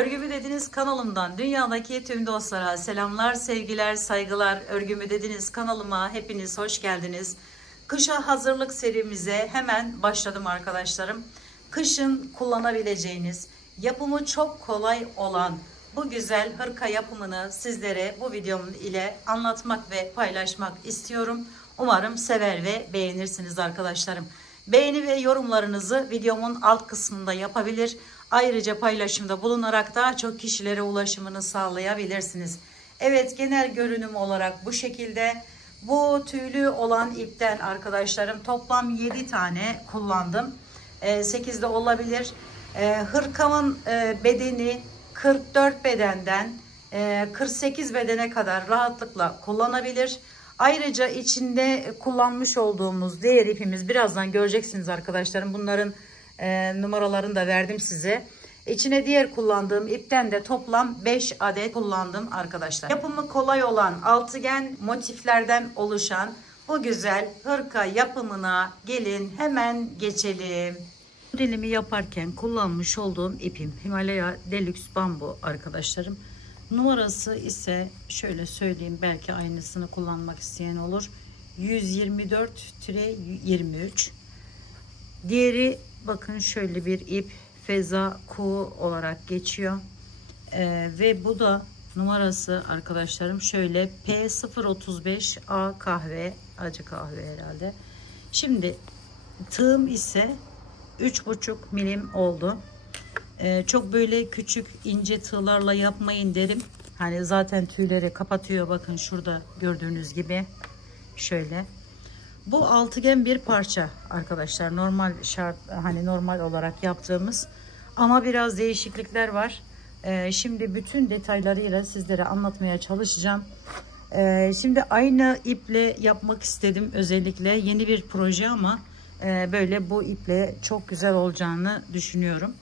Örgümü Dediniz kanalımdan dünyadaki tüm dostlara selamlar, sevgiler, saygılar. Örgümü Dediniz kanalıma hepiniz hoş geldiniz. Kışa hazırlık serimize hemen başladım arkadaşlarım. Kışın kullanabileceğiniz, yapımı çok kolay olan bu güzel hırka yapımını sizlere bu videom ile anlatmak ve paylaşmak istiyorum. Umarım sever ve beğenirsiniz arkadaşlarım. Beğeni ve yorumlarınızı videomun alt kısmında yapabilir. Ayrıca paylaşımda bulunarak daha çok kişilere ulaşımını sağlayabilirsiniz. Evet, genel görünüm olarak bu şekilde. Bu tüylü olan ipten arkadaşlarım toplam 7 tane kullandım. 8 de olabilir. Hırkamın bedeni 44 bedenden 48 bedene kadar rahatlıkla kullanabilir. Ayrıca içinde kullanmış olduğumuz diğer ipimiz, birazdan göreceksiniz arkadaşlarım. Bunların numaralarını da verdim size. İçine diğer kullandığım ipten de toplam 5 adet kullandım arkadaşlar. Yapımı kolay olan altıgen motiflerden oluşan bu güzel hırka yapımına gelin hemen geçelim. Modelimi yaparken kullanmış olduğum ipim Himalaya Deluxe Bambu arkadaşlarım. Numarası ise şöyle söyleyeyim, belki aynısını kullanmak isteyen olur. 124-23. Diğeri bakın şöyle bir ip, Feza Kuğu olarak geçiyor. Ve bu da numarası arkadaşlarım şöyle P035 A kahve, acı kahve herhalde. Şimdi tığım ise 3,5 milim oldu. Çok böyle küçük ince tığlarla yapmayın derim. Hani zaten tüyleri kapatıyor, bakın şurada gördüğünüz gibi. Şöyle. Bu altıgen bir parça arkadaşlar. Normal şart, hani normal olarak yaptığımız. Ama biraz değişiklikler var. Şimdi bütün detaylarıyla sizlere anlatmaya çalışacağım. Şimdi aynı iple yapmak istedim. Özellikle yeni bir proje ama böyle bu iple çok güzel olacağını düşünüyorum.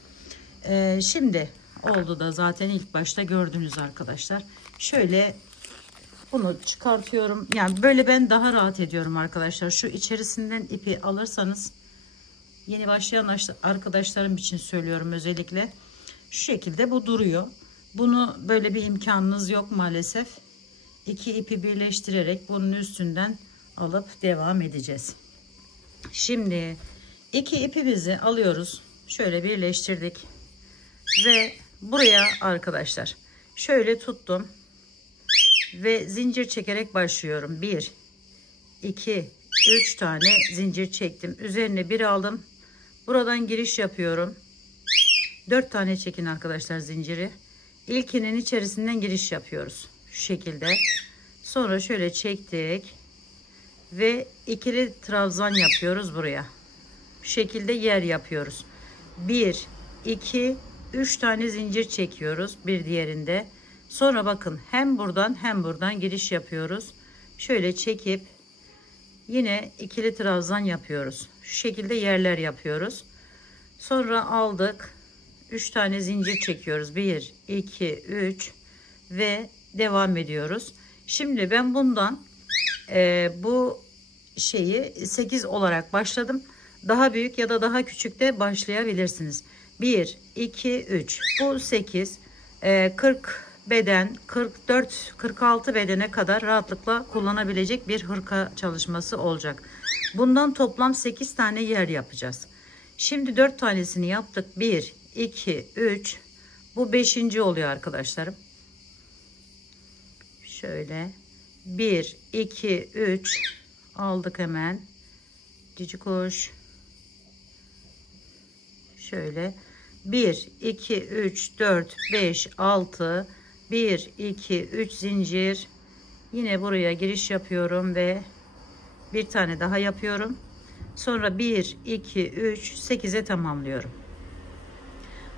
Şimdi oldu da zaten ilk başta gördünüz arkadaşlar. Şöyle bunu çıkartıyorum. Yani böyle ben daha rahat ediyorum arkadaşlar. Şu içerisinden ipi alırsanız, yeni başlayan arkadaşlarım için söylüyorum özellikle. Şu şekilde bu duruyor. Bunu böyle bir imkanınız yok maalesef. İki ipi birleştirerek bunun üstünden alıp devam edeceğiz. Şimdi iki ipimizi alıyoruz. Şöyle birleştirdik. Ve buraya arkadaşlar şöyle tuttum. Ve zincir çekerek başlıyorum. 1, 2, 3 tane zincir çektim. Üzerine bir aldım. Buradan giriş yapıyorum. 4 tane çekin arkadaşlar zinciri. İlkinin içerisinden giriş yapıyoruz. Şu şekilde. Sonra şöyle çektik. Ve ikili trabzan yapıyoruz buraya. Şu şekilde yer yapıyoruz. 1, 2, 3 tane zincir çekiyoruz. Bir diğerinde. Sonra bakın hem buradan hem buradan giriş yapıyoruz. Şöyle çekip yine ikili trabzan yapıyoruz. Şu şekilde yerler yapıyoruz. Sonra aldık. 3 tane zincir çekiyoruz. 1, 2, 3 ve devam ediyoruz. Şimdi ben bundan bu şeyi 8 olarak başladım. Daha büyük ya da daha küçük de başlayabilirsiniz. 1, 2, 3. Bu 8. 40 beden, 44-46 bedene kadar rahatlıkla kullanabilecek bir hırka çalışması olacak. Bundan toplam 8 tane yer yapacağız. Şimdi 4 tanesini yaptık. 1, 2, 3. Bu 5. oluyor arkadaşlarım. Şöyle 1, 2, 3 aldık hemen. Cici kuş. Şöyle 1, 2, 3, 4, 5, 6, 1, 2, 3 zincir. Yine buraya giriş yapıyorum ve bir tane daha yapıyorum. Sonra 1, 2, 3, 8'e tamamlıyorum.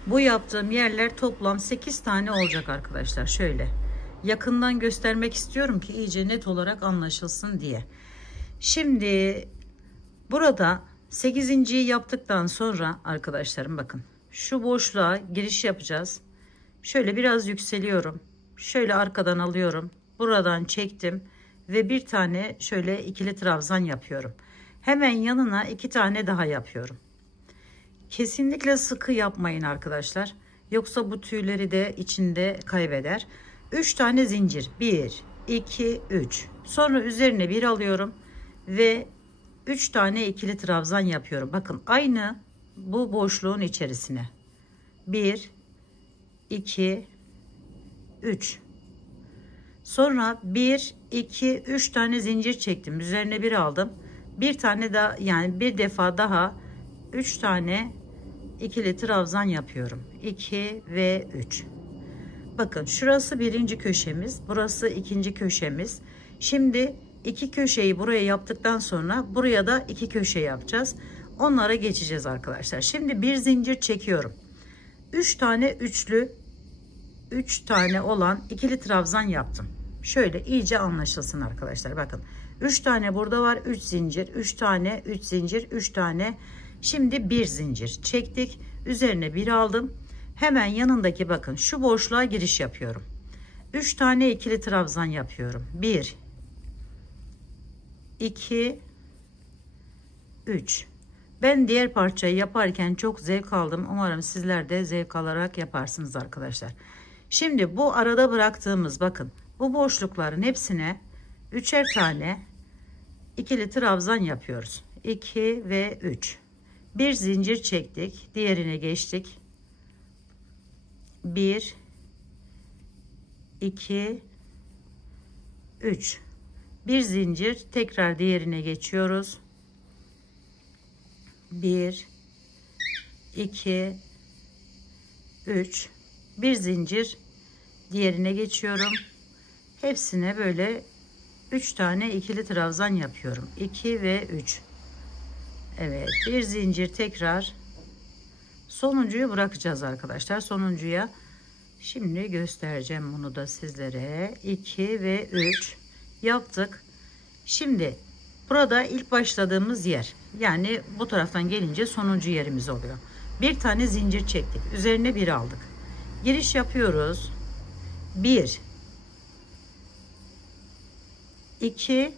Bu yaptığım yerler toplam 8 tane olacak arkadaşlar. Şöyle yakından göstermek istiyorum ki iyice net olarak anlaşılsın diye. Şimdi burada 8.'yi yaptıktan sonra arkadaşlarım bakın. Şu boşluğa giriş yapacağız. Şöyle biraz yükseliyorum. Şöyle arkadan alıyorum. Buradan çektim. Ve bir tane şöyle ikili trabzan yapıyorum. Hemen yanına 2 tane daha yapıyorum. Kesinlikle sıkı yapmayın arkadaşlar. Yoksa bu tüyleri de içinde kaybeder. 3 tane zincir. 1, 2, 3. Sonra üzerine bir alıyorum ve 3 tane ikili trabzan yapıyorum. Bakın aynı bu boşluğun içerisine. 1, 2, 3. Sonra 1, 2, 3 tane zincir çektim. Üzerine bir aldım. Bir tane daha, yani bir defa daha 3 tane ikili trabzan yapıyorum. 2 ve 3. Bakın şurası birinci köşemiz. Burası ikinci köşemiz. Şimdi iki köşeyi buraya yaptıktan sonra buraya da iki köşe yapacağız. Onlara geçeceğiz arkadaşlar. Şimdi bir zincir çekiyorum. 3 tane üçlü, 3 tane olan ikili trabzan yaptım. Şöyle iyice anlaşılsın arkadaşlar. Bakın 3 tane burada var. 3 zincir, 3 tane, 3 zincir, 3 tane. Şimdi bir zincir çektik. Üzerine bir aldım. Hemen yanındaki bakın şu boşluğa giriş yapıyorum. 3 tane ikili trabzan yapıyorum. 1, 2, 3. Ben diğer parçayı yaparken çok zevk aldım. Umarım sizler de zevk alarak yaparsınız arkadaşlar. Şimdi bu arada bıraktığımız bakın bu boşlukların hepsine 3'er tane ikili trabzan yapıyoruz. 2 ve 3. Bir zincir çektik. Diğerine geçtik. 1, 2, 3. Bir zincir, tekrar diğerine geçiyoruz. 1, 2, 3. Bir zincir, diğerine geçiyorum. Hepsine böyle 3 tane ikili trabzan yapıyorum. 2 ve 3. Evet, bir zincir, tekrar sonuncuyu bırakacağız arkadaşlar. Sonuncuya şimdi göstereceğim bunu da sizlere. 2 ve 3 yaptık. Şimdi burada ilk başladığımız yer, yani bu taraftan gelince sonuncu yerimiz oluyor. Bir tane zincir çektik. Üzerine bir aldık. Giriş yapıyoruz. 1, 2,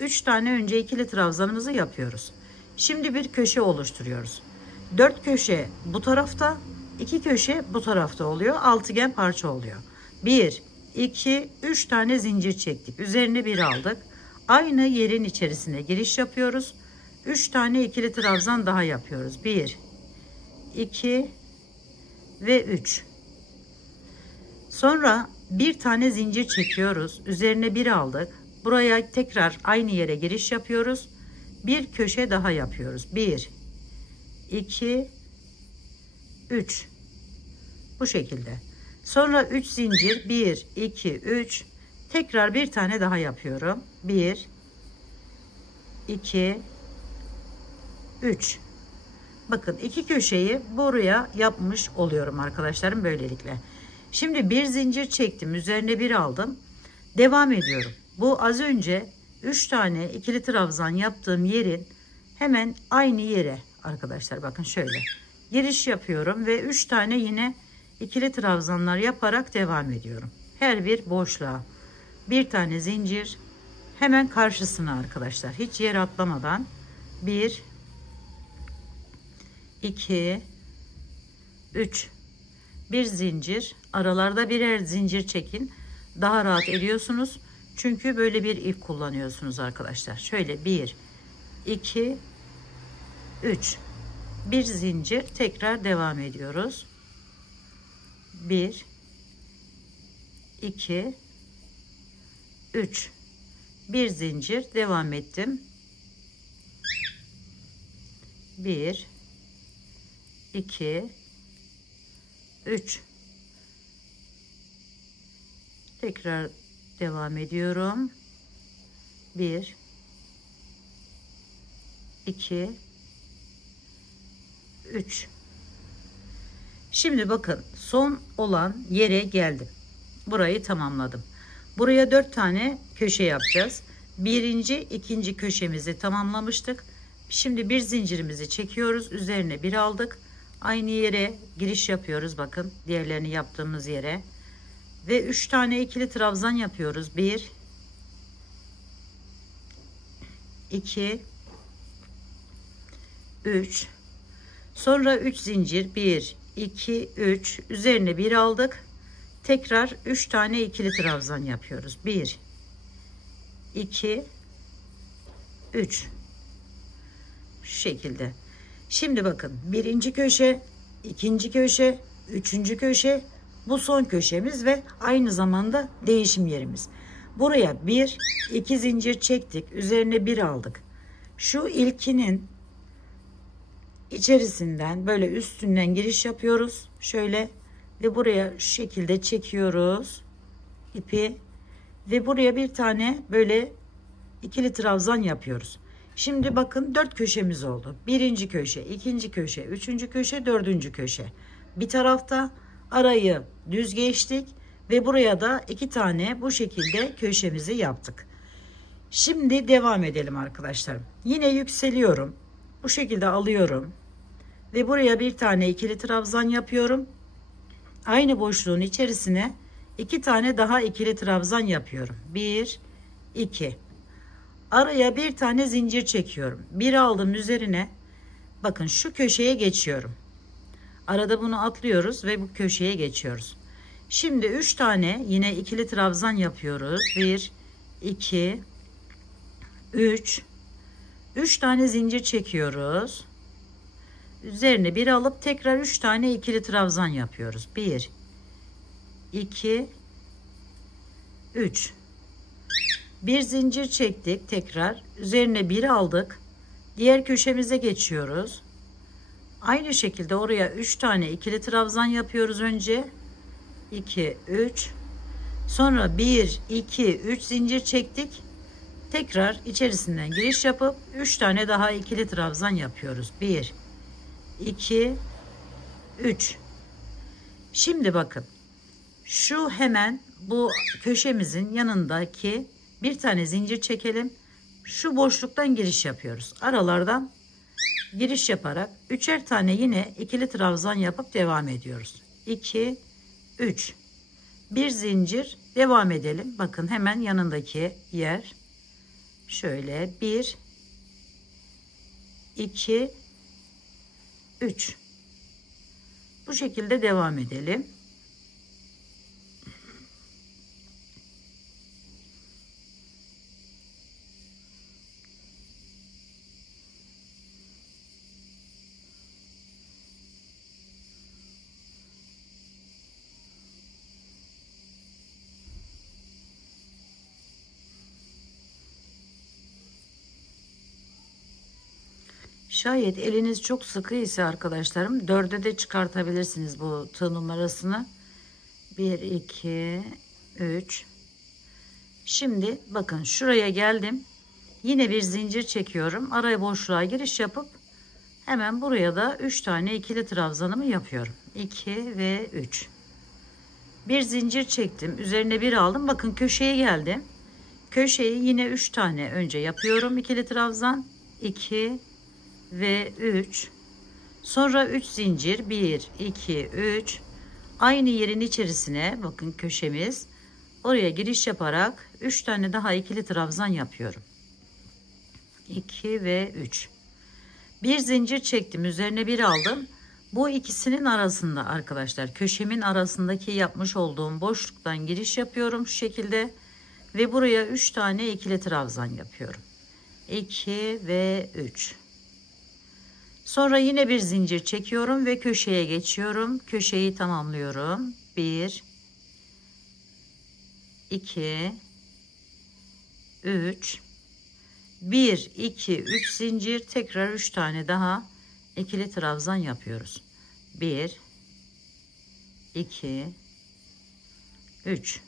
3 tane önce ikili trabzanımızı yapıyoruz. Şimdi bir köşe oluşturuyoruz. 4 köşe bu tarafta, 2 köşe bu tarafta oluyor. Altıgen parça oluyor. 1, 2, 3 tane zincir çektik. Üzerine bir aldık. Aynı yerin içerisine giriş yapıyoruz. 3 tane ikili trabzan daha yapıyoruz. 1, 2 ve 3. Sonra bir tane zincir çekiyoruz. Üzerine bir aldık. Buraya tekrar aynı yere giriş yapıyoruz. Bir köşe daha yapıyoruz. 1, 2, 3. Bu şekilde. Sonra 3 zincir. 1, 2, 3. Tekrar bir tane daha yapıyorum. 1, 2, 3. Bakın iki köşeyi buraya yapmış oluyorum arkadaşlarım böylelikle. Şimdi bir zincir çektim. Üzerine bir aldım. Devam ediyorum. Bu az önce 3 tane ikili trabzan yaptığım yerin hemen aynı yere arkadaşlar bakın şöyle giriş yapıyorum ve 3 tane yine ikili trabzanlar yaparak devam ediyorum. Her bir boşluğa bir tane zincir, hemen karşısına arkadaşlar hiç yer atlamadan 1, 2, 3. Bir zincir, aralarda birer zincir çekin, daha rahat ediyorsunuz çünkü böyle bir ip kullanıyorsunuz arkadaşlar. Şöyle 1, 2, 3. Bir zincir, tekrar devam ediyoruz. 1, 2, 3. Bir zincir, devam ettim. 1, 2, 3. Tekrar devam ediyorum. 1, 2, 3. Şimdi bakın son olan yere geldim. Burayı tamamladım. Buraya 4 tane köşe yapacağız. Birinci, ikinci köşemizi tamamlamıştık. Şimdi bir zincirimizi çekiyoruz. Üzerine bir aldık. Aynı yere giriş yapıyoruz. Bakın diğerlerini yaptığımız yere. Ve 3 tane ikili trabzan yapıyoruz. 1, 2, 3. Sonra 3 zincir. 1, 2, 3. Üzerine 1 aldık. Tekrar 3 tane ikili trabzan yapıyoruz. 1, 2, 3. Şu şekilde. Şimdi bakın, birinci köşe, ikinci köşe, üçüncü köşe, bu son köşemiz ve aynı zamanda değişim yerimiz. Buraya 1, 2 zincir çektik. Üzerine 1 aldık. Şu ilkinin içerisinden böyle üstünden giriş yapıyoruz. Şöyle ve buraya şu şekilde çekiyoruz ipi ve buraya bir tane böyle ikili trabzan yapıyoruz. Şimdi bakın 4 köşemiz oldu. Birinci köşe, ikinci köşe, üçüncü köşe, dördüncü köşe. Bir tarafta arayı düz geçtik ve buraya da 2 tane bu şekilde köşemizi yaptık. Şimdi devam edelim arkadaşlarım. Yine yükseliyorum. Bu şekilde alıyorum ve buraya bir tane ikili trabzan yapıyorum. Aynı boşluğun içerisine 2 tane daha ikili trabzan yapıyorum. 1, 2. Araya bir tane zincir çekiyorum. Bir aldım üzerine. Bakın şu köşeye geçiyorum. Arada bunu atlıyoruz ve bu köşeye geçiyoruz. Şimdi 3 tane yine ikili trabzan yapıyoruz. 1, 2, 3. 3 tane zincir çekiyoruz. Üzerine bir alıp tekrar 3 tane ikili trabzan yapıyoruz. 1, 2, 3. Bir zincir çektik, tekrar üzerine bir aldık. Diğer köşemize geçiyoruz. Aynı şekilde oraya 3 tane ikili trabzan yapıyoruz önce. 2, 3. Sonra 1, 2, 3 zincir çektik. Tekrar içerisinden giriş yapıp 3 tane daha ikili trabzan yapıyoruz. 1, 2, 3. Şimdi bakın. Şu hemen bu köşemizin yanındaki bir tane zincir çekelim. Şu boşluktan giriş yapıyoruz. Aralardan giriş yaparak 3'er tane yine ikili trabzan yapıp devam ediyoruz. 2, 3. Bir zincir devam edelim. Bakın hemen yanındaki yer. Şöyle 1, 2, 3. Bu şekilde devam edelim. Şayet eliniz çok sıkı ise arkadaşlarım 4'e de çıkartabilirsiniz bu tığ numarasını. 1, 2, 3. Şimdi bakın şuraya geldim. Yine bir zincir çekiyorum. Araya boşluğa giriş yapıp hemen buraya da 3 tane ikili trabzanımı yapıyorum. 2 ve 3. Bir zincir çektim. Üzerine bir aldım. Bakın köşeye geldim. Köşeyi yine 3 tane önce yapıyorum. İkili trabzan. 2 ve 3. Sonra 3 zincir. 1, 2, 3. Aynı yerin içerisine bakın köşemiz. Oraya giriş yaparak 3 tane daha ikili trabzan yapıyorum. 2 ve 3. Bir zincir çektim. Üzerine bir aldım. Bu ikisinin arasında arkadaşlar köşemin arasındaki yapmış olduğum boşluktan giriş yapıyorum şu şekilde. Ve buraya 3 tane ikili trabzan yapıyorum. 2 ve 3. Sonra yine bir zincir çekiyorum ve köşeye geçiyorum. Köşeyi tamamlıyorum. 1, 2, 3. 1, 2, 3 zincir, tekrar 3 tane daha ikili trabzan yapıyoruz. 1, 2, 3.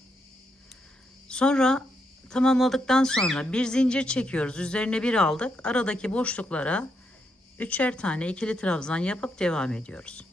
Sonra tamamladıktan sonra bir zincir çekiyoruz. Üzerine bir aldık. Aradaki boşluklara 3'er tane ikili trabzan yapıp devam ediyoruz.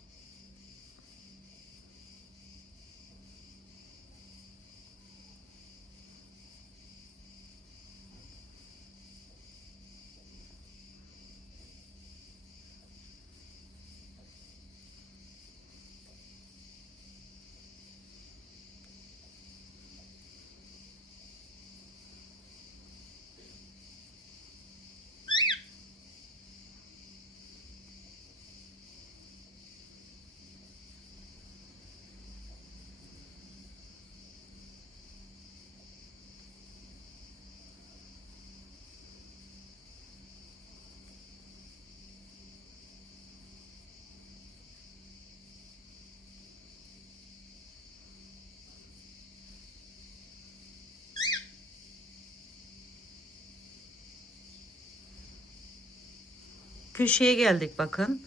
köşeye geldik bakın.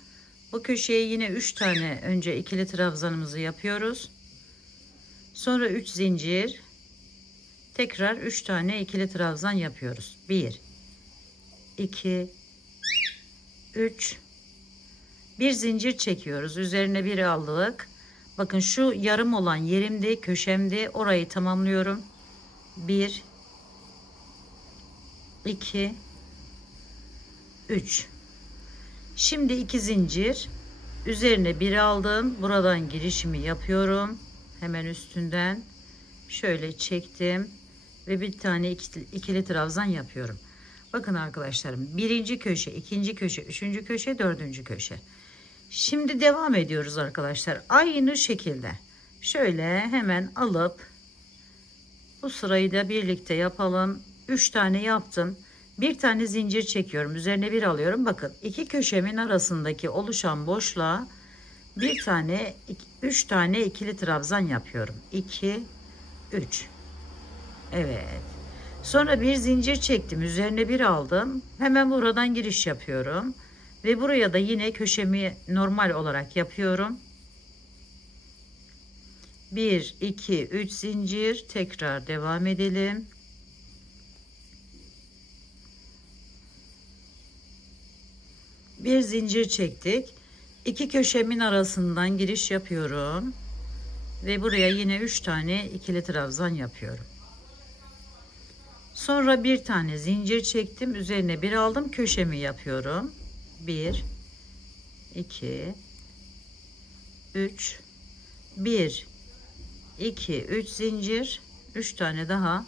Bu köşeye yine 3 tane önce ikili trabzanımızı yapıyoruz. Sonra 3 zincir. Tekrar 3 tane ikili trabzan yapıyoruz. 1 2 3, bir zincir çekiyoruz. Üzerine bir aldık. Bakın şu yarım olan yerimde, köşemde, orayı tamamlıyorum. 1 2 3. Şimdi 2 zincir. Üzerine bir aldım. Buradan girişimi yapıyorum. Hemen üstünden şöyle çektim ve bir tane ikili trabzan yapıyorum. Bakın arkadaşlarım, birinci köşe, ikinci köşe, üçüncü köşe, dördüncü köşe. Şimdi devam ediyoruz arkadaşlar. Aynı şekilde şöyle hemen alıp bu sırayı da birlikte yapalım. 3 tane yaptım. Bir tane zincir çekiyorum. Üzerine bir alıyorum. Bakın iki köşemin arasındaki oluşan boşluğa bir tane, 3 tane ikili trabzan yapıyorum. 2 3. Evet. Sonra bir zincir çektim. Üzerine bir aldım. Hemen buradan giriş yapıyorum. Ve buraya da yine köşemi normal olarak yapıyorum. 1 2 3 zincir, tekrar devam edelim. Bir zincir çektik. İki köşemin arasından giriş yapıyorum. Ve buraya yine 3 tane ikili trabzan yapıyorum. Sonra bir tane zincir çektim. Üzerine bir aldım. Köşemi yapıyorum. 1 2 3 1 2 3 zincir, 3 tane daha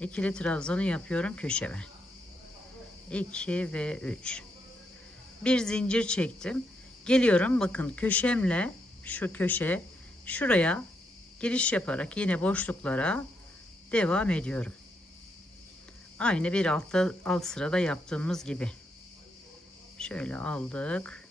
ikili trabzanı yapıyorum köşeme. 2 ve 3. Bir zincir çektim. Geliyorum, bakın köşemle şu köşe, şuraya giriş yaparak yine boşluklara devam ediyorum. Aynı bir alt sırada yaptığımız gibi. Şöyle aldık.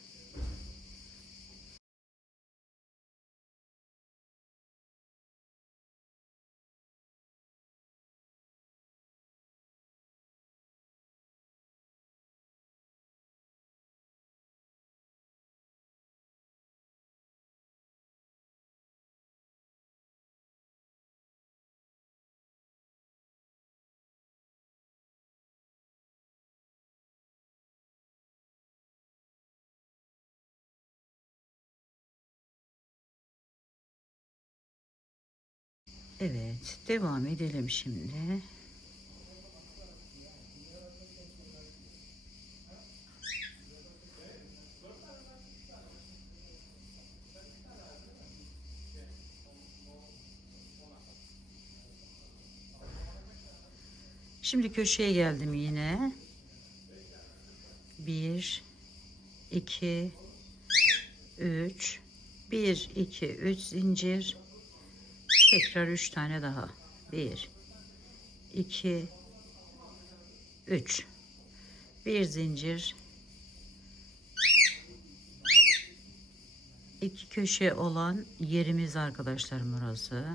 Evet, devam edelim şimdi. Şimdi köşeye geldim yine. 1 2 3 1 2 3 zincir, tekrar 3 tane daha. 1 2 3. Bir zincir. İki köşe olan yerimiz arkadaşlarım burası.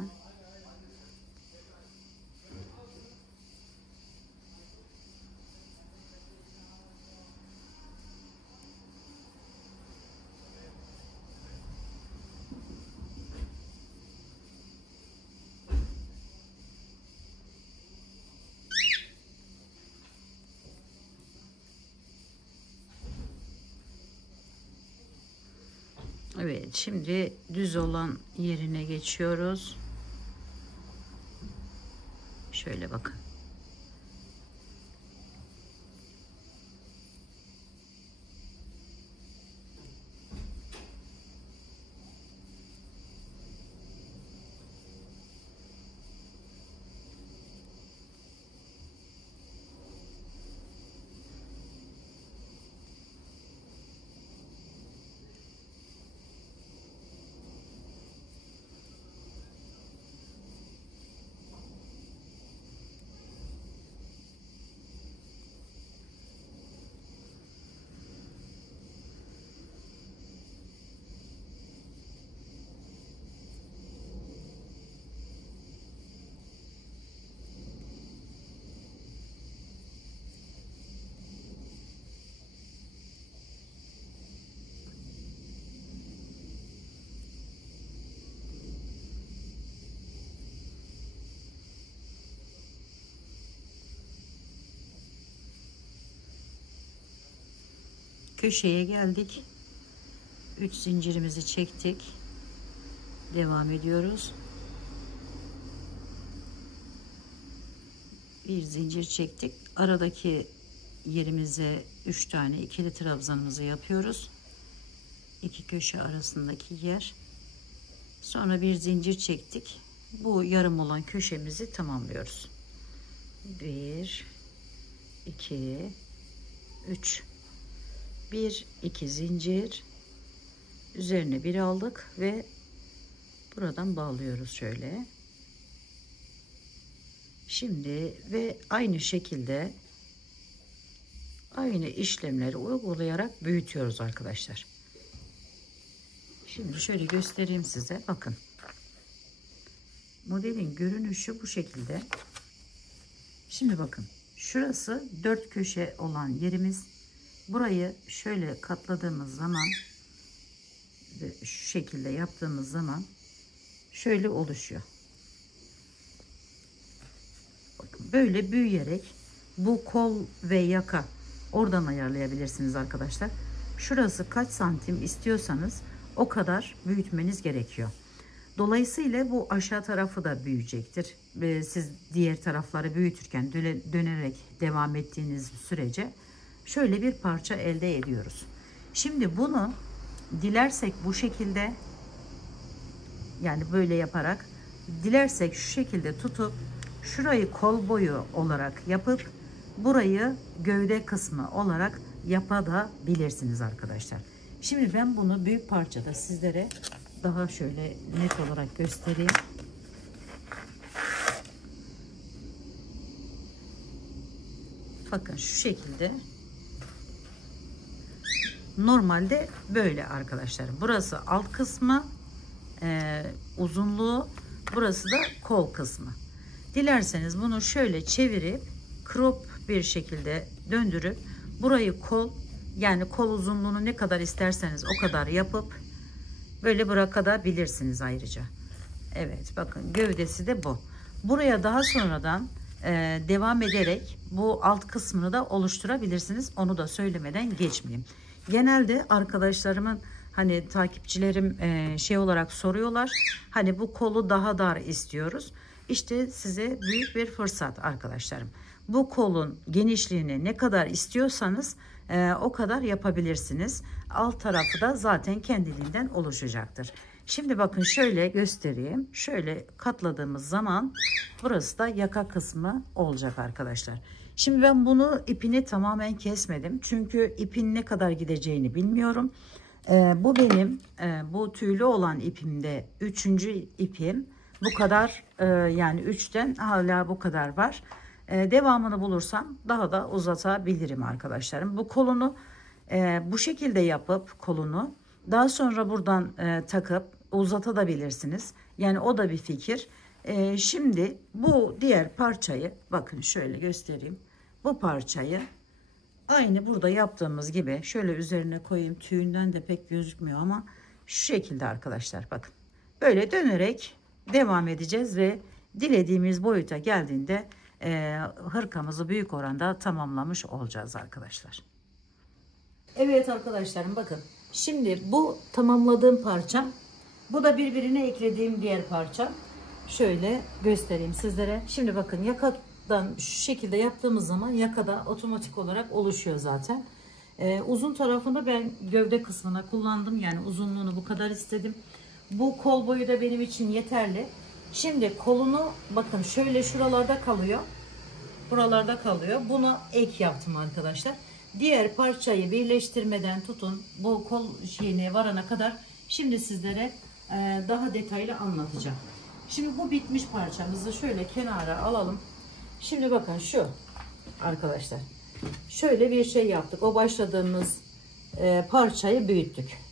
Evet, şimdi düz olan yerine geçiyoruz. Şöyle bakın. köşeye geldik. 3 zincirimizi çektik. Devam ediyoruz. Bir zincir çektik. Aradaki yerimize 3 tane ikili trabzanımızı yapıyoruz. 2 köşe arasındaki yer. Sonra bir zincir çektik. Bu yarım olan köşemizi tamamlıyoruz. 1 2 3 1 2 zincir, üzerine bir aldık ve buradan bağlıyoruz şöyle. Şimdi ve aynı şekilde aynı işlemleri uygulayarak büyütüyoruz arkadaşlar. Şimdi şöyle göstereyim size. Bakın. Modelin görünüşü bu şekilde. Şimdi bakın. Şurası 4 köşe olan yerimiz. Burayı şöyle katladığımız zaman ve şu şekilde yaptığımız zaman şöyle oluşuyor. Bakın böyle büyüyerek bu kol ve yaka oradan ayarlayabilirsiniz arkadaşlar. Şurası kaç santim istiyorsanız o kadar büyütmeniz gerekiyor. Dolayısıyla bu aşağı tarafı da büyüyecektir. Siz diğer tarafları büyütürken dönerek devam ettiğiniz sürece şöyle bir parça elde ediyoruz. Şimdi bunu dilersek bu şekilde, yani böyle yaparak, dilersek şu şekilde tutup şurayı kol boyu olarak yapıp burayı gövde kısmı olarak yapabilirsiniz arkadaşlar. Şimdi ben bunu büyük parçada sizlere daha şöyle net olarak göstereyim. Bakın şu şekilde. Normalde böyle arkadaşlar. Burası alt kısmı, uzunluğu, burası da kol kısmı. Dilerseniz bunu şöyle çevirip crop bir şekilde döndürüp burayı kol, yani kol uzunluğunu ne kadar isterseniz o kadar yapıp böyle bırakabilirsiniz ayrıca. Evet, bakın gövdesi de bu. Buraya daha sonradan devam ederek bu alt kısmını da oluşturabilirsiniz. Onu da söylemeden geçmeyeyim. Genelde arkadaşlarımın, hani takipçilerim şey olarak soruyorlar. Hani bu kolu daha dar istiyoruz. İşte size büyük bir fırsat arkadaşlarım. Bu kolun genişliğini ne kadar istiyorsanız o kadar yapabilirsiniz. Alt tarafı da zaten kendiliğinden oluşacaktır. Şimdi bakın şöyle göstereyim. Şöyle katladığımız zaman burası da yaka kısmı olacak arkadaşlar. Şimdi ben bunu ipini tamamen kesmedim. Çünkü ipin ne kadar gideceğini bilmiyorum. Bu benim bu tüylü olan ipimde 3. ipim. Bu kadar, yani 3'ten hala bu kadar var. Devamını bulursam daha da uzatabilirim arkadaşlarım. Bu kolunu bu şekilde yapıp kolunu daha sonra buradan takıp uzatabilirsiniz. Yani o da bir fikir. Şimdi bu diğer parçayı bakın şöyle göstereyim. Bu parçayı aynı burada yaptığımız gibi şöyle üzerine koyayım. Tüyünden de pek gözükmüyor ama şu şekilde arkadaşlar bakın. Böyle dönerek devam edeceğiz ve dilediğimiz boyuta geldiğinde hırkamızı büyük oranda tamamlamış olacağız arkadaşlar. Evet arkadaşlarım, bakın. Şimdi bu tamamladığım parçam. Bu da birbirine eklediğim diğer parça. Şöyle göstereyim sizlere. Şimdi bakın yakadan şu şekilde yaptığımız zaman yakada otomatik olarak oluşuyor zaten. Uzun tarafını ben gövde kısmına kullandım. Yani uzunluğunu bu kadar istedim. Bu kol boyu da benim için yeterli. Şimdi kolunu bakın şöyle şuralarda kalıyor. Buralarda kalıyor. Bunu ek yaptım arkadaşlar. Diğer parçayı birleştirmeden tutun bu kol şeyine varana kadar şimdi sizlere daha detaylı anlatacağım. Şimdi bu bitmiş parçamızı şöyle kenara alalım. Şimdi bakın şu arkadaşlar. Şöyle bir şey yaptık. O başladığımız parçayı büyüttük.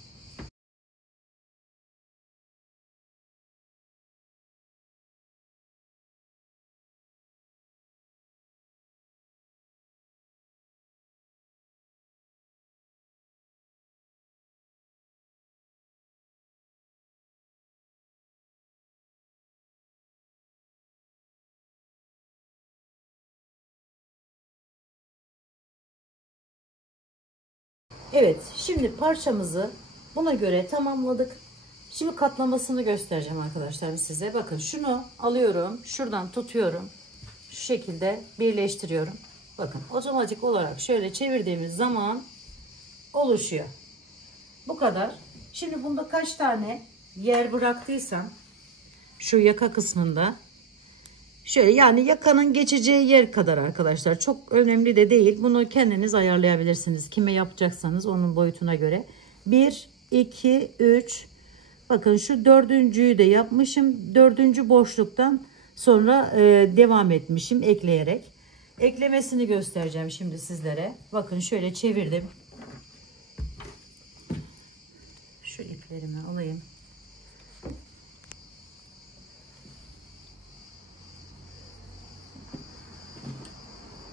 Evet, şimdi parçamızı buna göre tamamladık. Şimdi katlamasını göstereceğim arkadaşlar size. Bakın şunu alıyorum, şuradan tutuyorum. Şu şekilde birleştiriyorum. Bakın otomatik olarak şöyle çevirdiğimiz zaman oluşuyor. Bu kadar. Şimdi bunda kaç tane yer bıraktıysam şu yaka kısmında şöyle, yani yakanın geçeceği yer kadar arkadaşlar, çok önemli de değil. Bunu kendiniz ayarlayabilirsiniz. Kime yapacaksanız onun boyutuna göre. 1, 2, 3. Bakın şu dördüncüyü de yapmışım. Dördüncü boşluktan sonra devam etmişim ekleyerek. Eklemesini göstereceğim şimdi sizlere. Bakın şöyle çevirdim. Şu iplerimi alayım.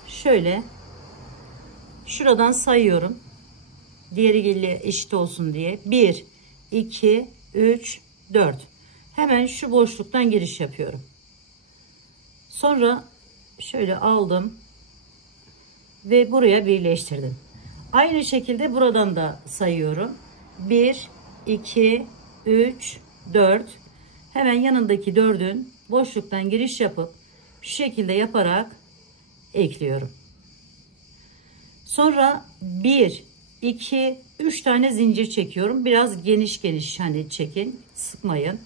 Şöyle şuradan sayıyorum. Diğeriyle eşit olsun diye. 1, 2, 3, 4. Hemen şu boşluktan giriş yapıyorum. Sonra şöyle aldım ve buraya birleştirdim. Aynı şekilde buradan da sayıyorum. 1, 2, 3, 4. Hemen yanındaki 4'ün boşluktan giriş yapıp şu şekilde yaparak ekliyorum. Sonra 1, 2, 3 tane zincir çekiyorum. Biraz geniş geniş hani çekin, sıkmayın.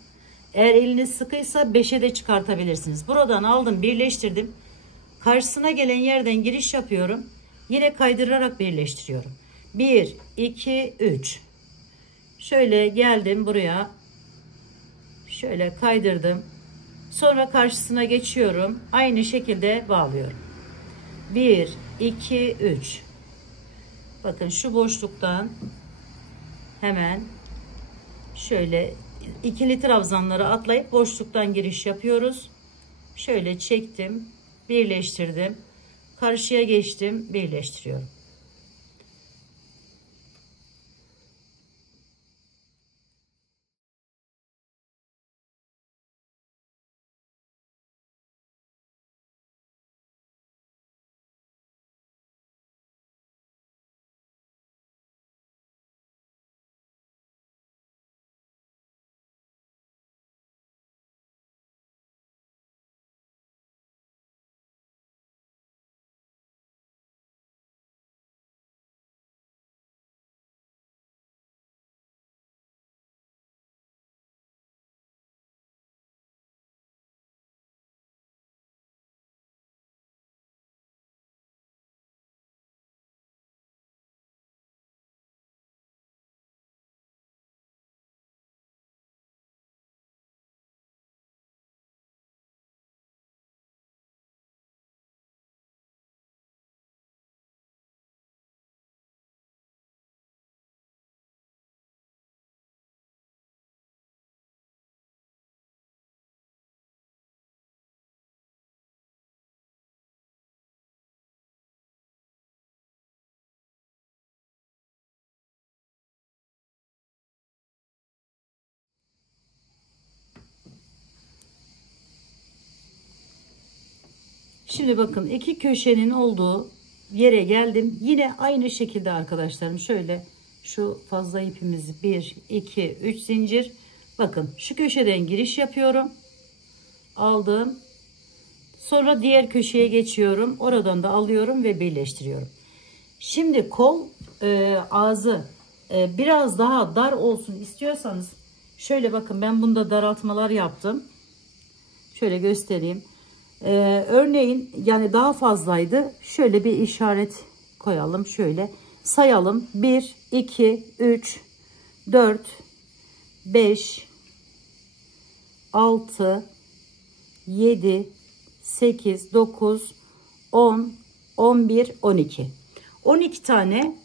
Eğer eliniz sıkıysa 5'e de çıkartabilirsiniz. Buradan aldım, birleştirdim. Karşısına gelen yerden giriş yapıyorum. Yine kaydırarak birleştiriyorum. 1, 2, 3. Şöyle geldim buraya. Şöyle kaydırdım. Sonra karşısına geçiyorum. Aynı şekilde bağlıyorum. 1, 2, 3. Bakın şu boşluktan hemen şöyle ikili trabzanları atlayıp boşluktan giriş yapıyoruz. Şöyle çektim, birleştirdim. Karşıya geçtim, birleştiriyorum. Şimdi bakın iki köşenin olduğu yere geldim. Yine aynı şekilde arkadaşlarım şöyle şu fazla ipimizi 1, 2, 3 zincir. Bakın şu köşeden giriş yapıyorum. Aldım. Sonra diğer köşeye geçiyorum. Oradan da alıyorum ve birleştiriyorum. Şimdi kol ağzı biraz daha dar olsun istiyorsanız şöyle bakın, ben bunda daraltmalar yaptım. Şöyle göstereyim. Örneğin yani daha fazlaydı. Şöyle bir işaret koyalım. Şöyle sayalım. 1, 2, 3, 4, 5, 6, 7, 8, 9, 10, 11, 12. 12 tane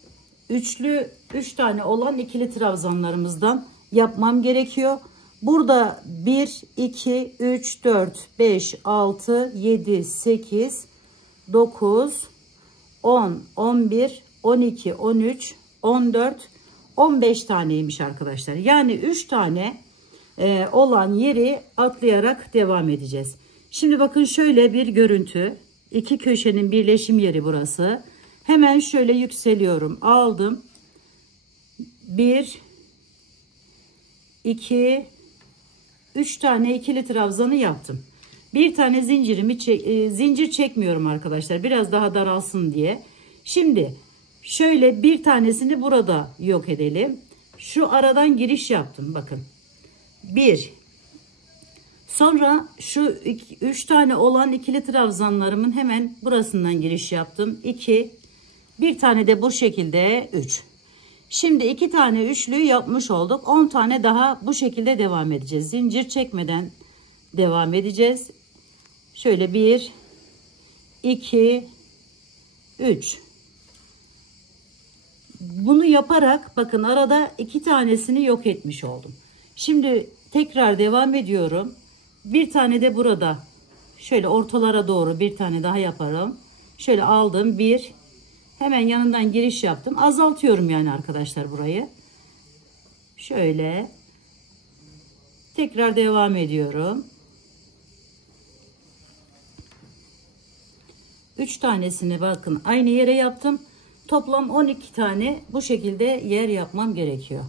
üçlü, 3 tane olan ikili trabzanlarımızdan yapmam gerekiyor. Burada 1, 2, 3, 4, 5, 6, 7, 8, 9, 10, 11, 12, 13, 14, 15 taneymiş arkadaşlar. Yani 3 tane olan yeri atlayarak devam edeceğiz. Şimdi bakın şöyle bir görüntü. İki köşenin birleşim yeri burası. Hemen şöyle yükseliyorum. Aldım. 1 2 3 tane ikili trabzanı yaptım. Bir tane zincir çekmiyorum arkadaşlar. Biraz daha daralsın diye. Şimdi şöyle bir tanesini burada yok edelim. Şu aradan giriş yaptım. Bakın. 1. Sonra şu 3 tane olan ikili trabzanlarımın hemen burasından giriş yaptım. 2. Bir tane de bu şekilde 3. Şimdi 2 tane üçlüyü yapmış olduk. 10 tane daha bu şekilde devam edeceğiz. Zincir çekmeden devam edeceğiz. Şöyle 1 2 3. Bunu yaparak bakın arada 2 tanesini yok etmiş oldum. Şimdi tekrar devam ediyorum. Bir tane de burada. Şöyle ortalara doğru bir tane daha yaparım. Şöyle aldım. 1. Hemen yanından giriş yaptım. Azaltıyorum yani arkadaşlar burayı. Şöyle. Tekrar devam ediyorum. 3 tanesini bakın aynı yere yaptım. Toplam 12 tane bu şekilde yer yapmam gerekiyor.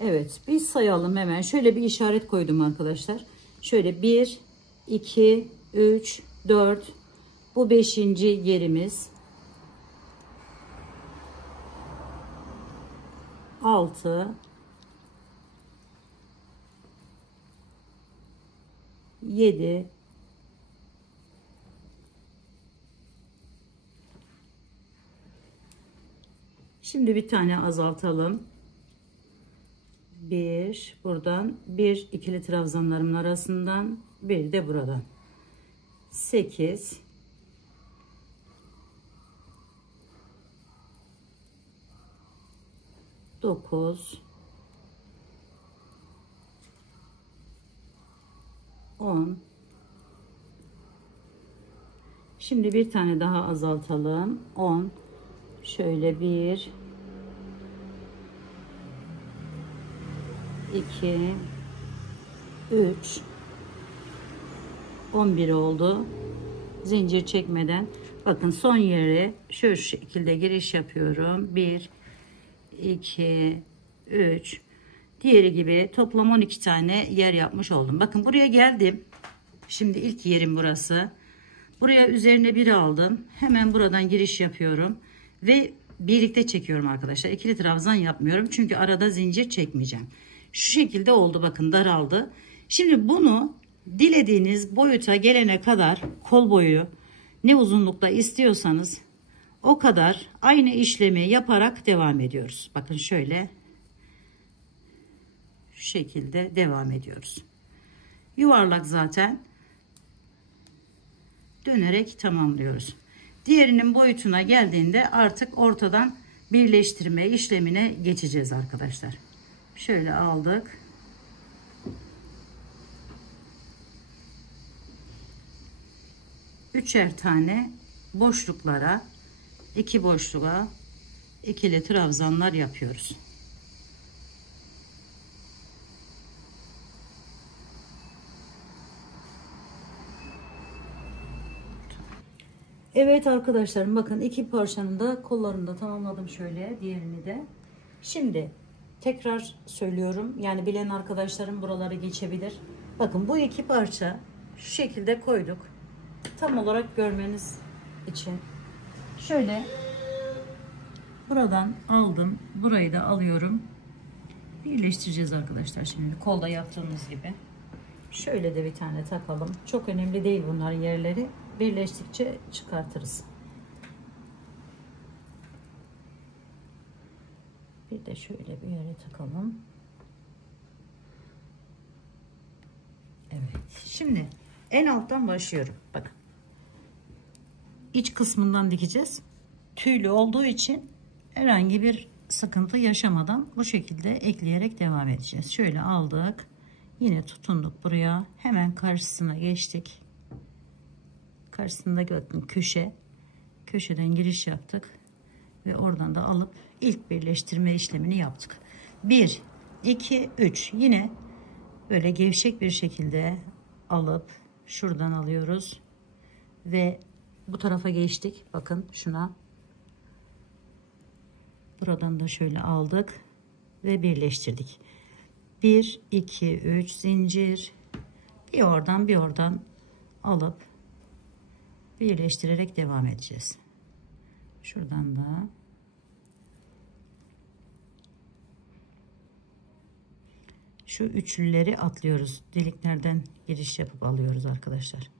Evet, biz sayalım hemen. Şöyle bir işaret koydum arkadaşlar. Şöyle 1 2 3 4, bu 5. yerimiz. 6 7 Şimdi bir tane azaltalım. 1 buradan, bir ikili trabzanlarımın arasından, bir de buradan. 8 9 10. Şimdi bir tane daha azaltalım. 10. Şöyle 1 2 3 11 oldu. Zincir çekmeden. Bakın son yere şu şekilde giriş yapıyorum. 1 2 3, diğeri gibi toplam 12 tane yer yapmış oldum. Bakın buraya geldim. Şimdi ilk yerim burası. Buraya üzerine bir aldım. Hemen buradan giriş yapıyorum ve birlikte çekiyorum arkadaşlar. İkili trabzan yapmıyorum çünkü arada zincir çekmeyeceğim. Şu şekilde oldu, bakın daraldı. Şimdi bunu dilediğiniz boyuta gelene kadar, kol boyu ne uzunlukta istiyorsanız o kadar aynı işlemi yaparak devam ediyoruz. Bakın şöyle şu şekilde devam ediyoruz. Yuvarlak zaten, dönerek tamamlıyoruz. Diğerinin boyutuna geldiğinde artık ortadan birleştirme işlemine geçeceğiz arkadaşlar. Şöyle aldık. Üçer tane boşluklara, iki boşluğa ikili trabzanlar yapıyoruz. Evet arkadaşlarım, bakın iki parçanın da kollarını da tamamladım, şöyle diğerini de. Şimdi tekrar söylüyorum, yani bilen arkadaşlarım buraları geçebilir. Bakın bu iki parça şu şekilde koyduk. Tam olarak görmeniz için şöyle buradan aldım, burayı da alıyorum, birleştireceğiz arkadaşlar. Şimdi kolda yaptığımız gibi şöyle de bir tane takalım. Çok önemli değil bunların yerleri, birleştikçe çıkartırız. Bir de şöyle bir yere takalım. Evet, şimdi en alttan başlıyorum. Bakın iç kısmından dikeceğiz. Tüylü olduğu için herhangi bir sıkıntı yaşamadan bu şekilde ekleyerek devam edeceğiz. Şöyle aldık, yine tutunduk buraya, hemen karşısına geçtik. Karşısında bakın köşeden giriş yaptık ve oradan da alıp ilk birleştirme işlemini yaptık. 1 2 3, yine böyle gevşek bir şekilde alıp şuradan alıyoruz ve bu tarafa geçtik. Bakın şuna, buradan da şöyle aldık ve birleştirdik. 1 2 3 zincir, bir oradan bir oradan alıp birleştirerek devam edeceğiz. Şuradan da şu üçlüleri atlıyoruz. Deliklerden giriş yapıp alıyoruz arkadaşlar.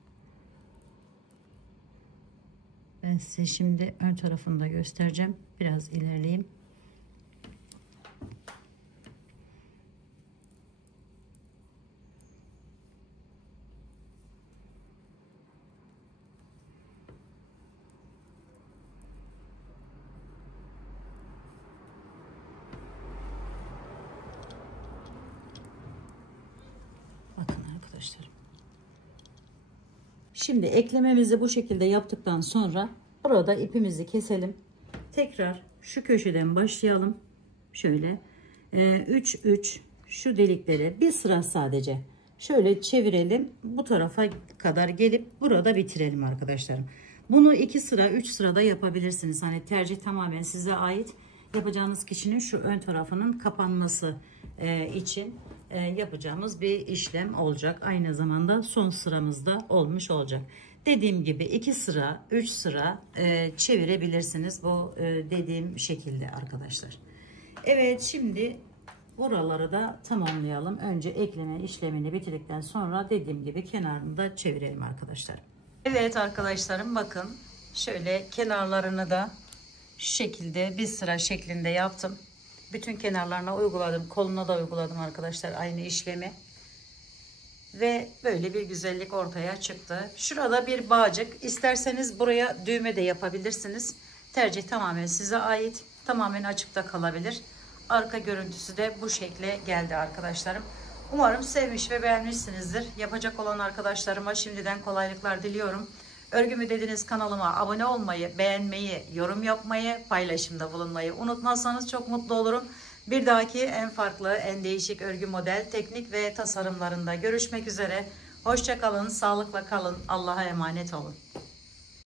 Ben size şimdi ön tarafını da göstereceğim. Biraz ilerleyeyim. Bakın arkadaşlar. Şimdi eklememizi bu şekilde yaptıktan sonra burada ipimizi keselim. Tekrar şu köşeden başlayalım. Şöyle 3 3 şu deliklere bir sıra sadece şöyle çevirelim. Bu tarafa kadar gelip burada bitirelim arkadaşlarım. Bunu 2 sıra 3 sırada yapabilirsiniz. Hani tercih tamamen size ait. Yapacağınız kişinin şu ön tarafının kapanması için yapacağımız bir işlem olacak. Aynı zamanda son sıramızda olmuş olacak. Dediğim gibi 2 sıra 3 sıra çevirebilirsiniz bu dediğim şekilde arkadaşlar. Evet, şimdi buraları da tamamlayalım. Önce ekleme işlemini bitirdikten sonra dediğim gibi kenarını da çevirelim arkadaşlar. Evet arkadaşlarım, bakın şöyle kenarlarını da şu şekilde bir sıra şeklinde yaptım. Bütün kenarlarına uyguladım. Koluna da uyguladım arkadaşlar aynı işlemi. Ve böyle bir güzellik ortaya çıktı. Şurada bir bağcık. İsterseniz buraya düğme de yapabilirsiniz. Tercih tamamen size ait. Tamamen açıkta kalabilir. Arka görüntüsü de bu şekle geldi arkadaşlarım. Umarım sevmiş ve beğenmişsinizdir. Yapacak olan arkadaşlarıma şimdiden kolaylıklar diliyorum. Örgümü dediniz kanalıma abone olmayı, beğenmeyi, yorum yapmayı, paylaşımda bulunmayı unutmazsanız çok mutlu olurum. Bir dahaki en farklı, en değişik örgü model, teknik ve tasarımlarında görüşmek üzere. Hoşça kalın, sağlıkla kalın, Allah'a emanet olun.